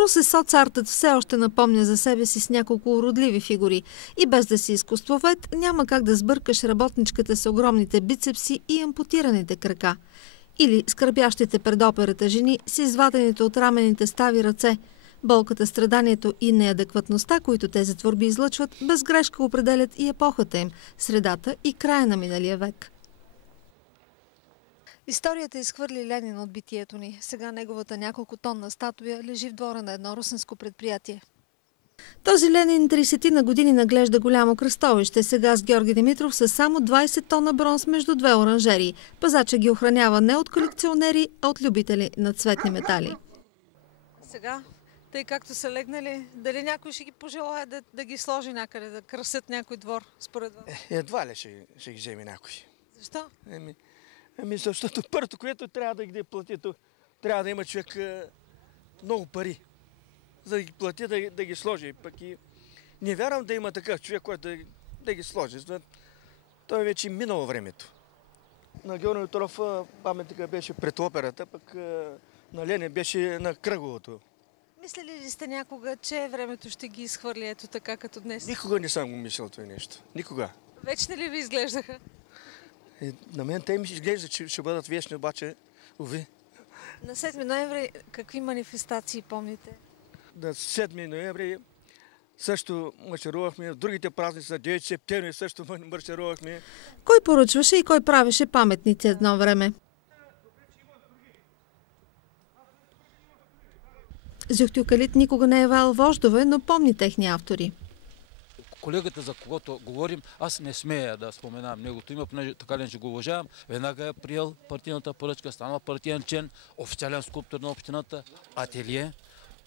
Русе соцартът все още напомня за себе си с няколко уродливи фигури и без да си изкуствовед няма как да сбъркаш работничката с огромните бицепси и ампутираните крака. Или скърбящите пред операта жени с извадените от рамените стави ръце. Болката, страданието и неадекватността, които тези творби излъчват, без грешка определят и епохата им, средата и края на миналия век. Историята изхвърли Ленин от битието ни. Сега неговата няколко тонна статуя лежи в двора на едно русенско предприятие. Този Ленин 30 на години наглежда голямо кръстовище. Сега с Георги Димитров са само 20 тона бронз между две оранжерии. Пазача ги охранява не от колекционери, а от любители на цветни метали. Сега, тъй както са легнали, дали някой ще ги пожелая да ги сложи някъде, да красят някой двор, според вас? Едва ли ще ги вземе някой. Защо? Защото първото, което трябва да ги плати, трябва да има човек много пари, за да ги плати, да ги сложи. Пък и не вярвам да има такъв човек, който да ги сложи. Той вече минало времето. На Георги Димитров паметника беше пред операта, пък на Ленин беше на кръговото. Мислили ли сте някога, че времето ще ги изхвърли ето така като днес? Никога не съм го мислил това нещо. Никога. Вечни ли ви изглеждаха? На мен те ми изглежда, че ще бъдат вечни, обаче, уви. На 7 ноември какви манифестации помните? На 7 ноември също марширувахме, другите празници на 9 септември също марширувахме. Кой поръчваше и кой правеше паметници едно време? Зюхтюкалит никога не е вал вождове, но помни техни автори. Колегата, за когото говорим, аз не смея да споменавам негото име, понеже така ли ще го уважавам. Веднага е приел партийната поръчка, станал партиен член, официален скулптор на общината, ателие,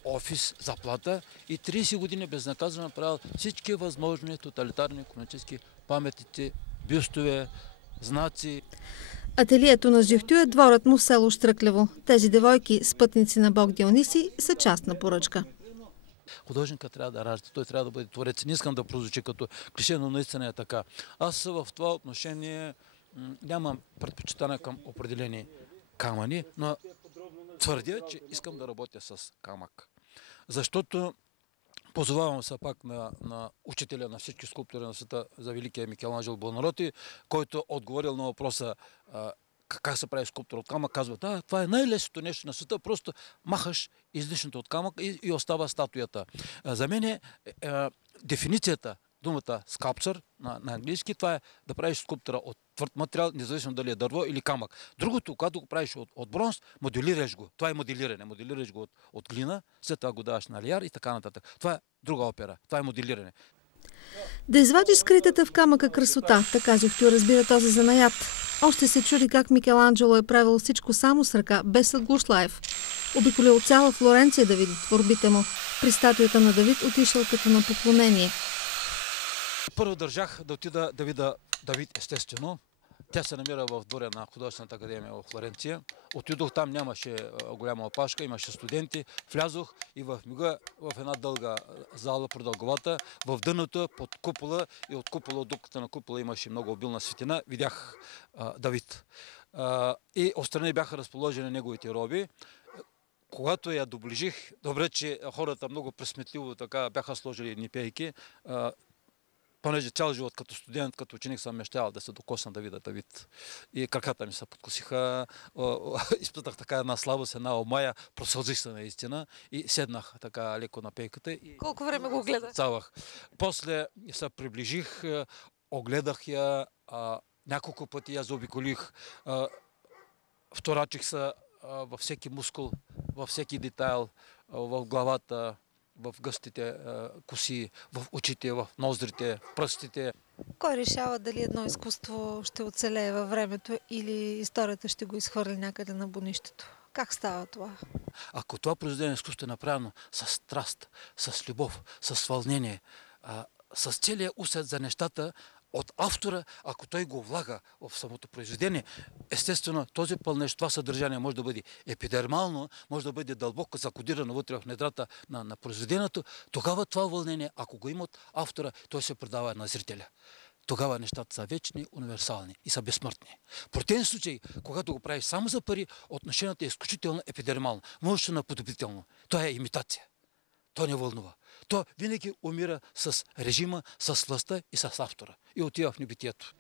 офис, заплата и 30 години безнаказано правил всички възможни тоталитарни комунистически паметници, бюстове, знаци. Ателието на Зюхтю е дворът му в село Штръклево. Тези девойки, спътници на бог Дионисий, са частна поръчка. Художника трябва да ражда, той трябва да бъде творец. Не искам да прозвучи като клише, но наистина е така. Аз в това отношение нямам предпочитане към определени камъни, но твърдя, че искам да работя с камък. Защото позовавам се пак на учителя на всички скулптори на света за великия Микеланджело Буонаротти, който отговорил на въпроса как се прави скулптура от камък, казва, да, това е най-лесното нещо на света, просто махаш излишното от камък и остава статуята. За мен дефиницията, думата скалптър на английски, това е да правиш скулптура от твърд материал, независимо дали е дърво или камък. Другото, когато го правиш от бронз, моделираш го. Това е моделиране. Моделираш го от глина, след това го даваш на лияр и така нататък. Това е друга опера. Това е моделиране. Да извадиш скритата в камъка красота, така Зюхтю разбира този занаят. Още се чуди как Микеланджело е правил всичко само с ръка, без съдглушлаев. Обиколил цяла Флоренция да види творбите му. При статуята на Давид отишъл като на поклонение. Първо държах да отида да видя Давид, естествено. Тя се намира в двора на художествената академия в Флоренция. Отидох там, нямаше голяма опашка, имаше студенти. Влязох и в мига в една дълга зала, продълговата, в дъното под купола и от купола, от дупката на купола имаше много обилна светлина. Видях Давид. И отстрани бяха разположени неговите роби. Когато я доближих, добре, че хората много пресметливо така бяха сложили нипейки, понеже цял живот като студент, като ученик съм мечтал да се докосна да видя Давид. И краката ми се подкосиха, изпитах така една слабост, една омая, просълзих се наистина и седнах така леко на пейката. Колко време го гледах? После се приближих, огледах я, няколко пъти я заобиколих, вторачих се във всеки мускул, във всеки детайл, в главата, в гъстите коси, в очите, в ноздрите, в пръстите. Кой решава дали едно изкуство ще оцелее във времето или историята ще го изхвърли някъде на бунището? Как става това? Ако това произведение изкуство е направено с страст, с любов, с вълнение, с целия усет за нещата, от автора, ако той го влага в самото произведение, естествено този пълнеж, това съдържание може да бъде епидермално, може да бъде дълбоко закодирано вътре в недрата на произведението, тогава това вълнение, ако го има от автора, той се предава на зрителя. Тогава нещата са вечни, универсални и са безсмъртни. В противен случай, когато го правиш само за пари, отношението е изключително епидермално, външно наподобително. Това е имитация. то не вълнува. То винаги умира с режима, с властта и с автора. И отива в небитието.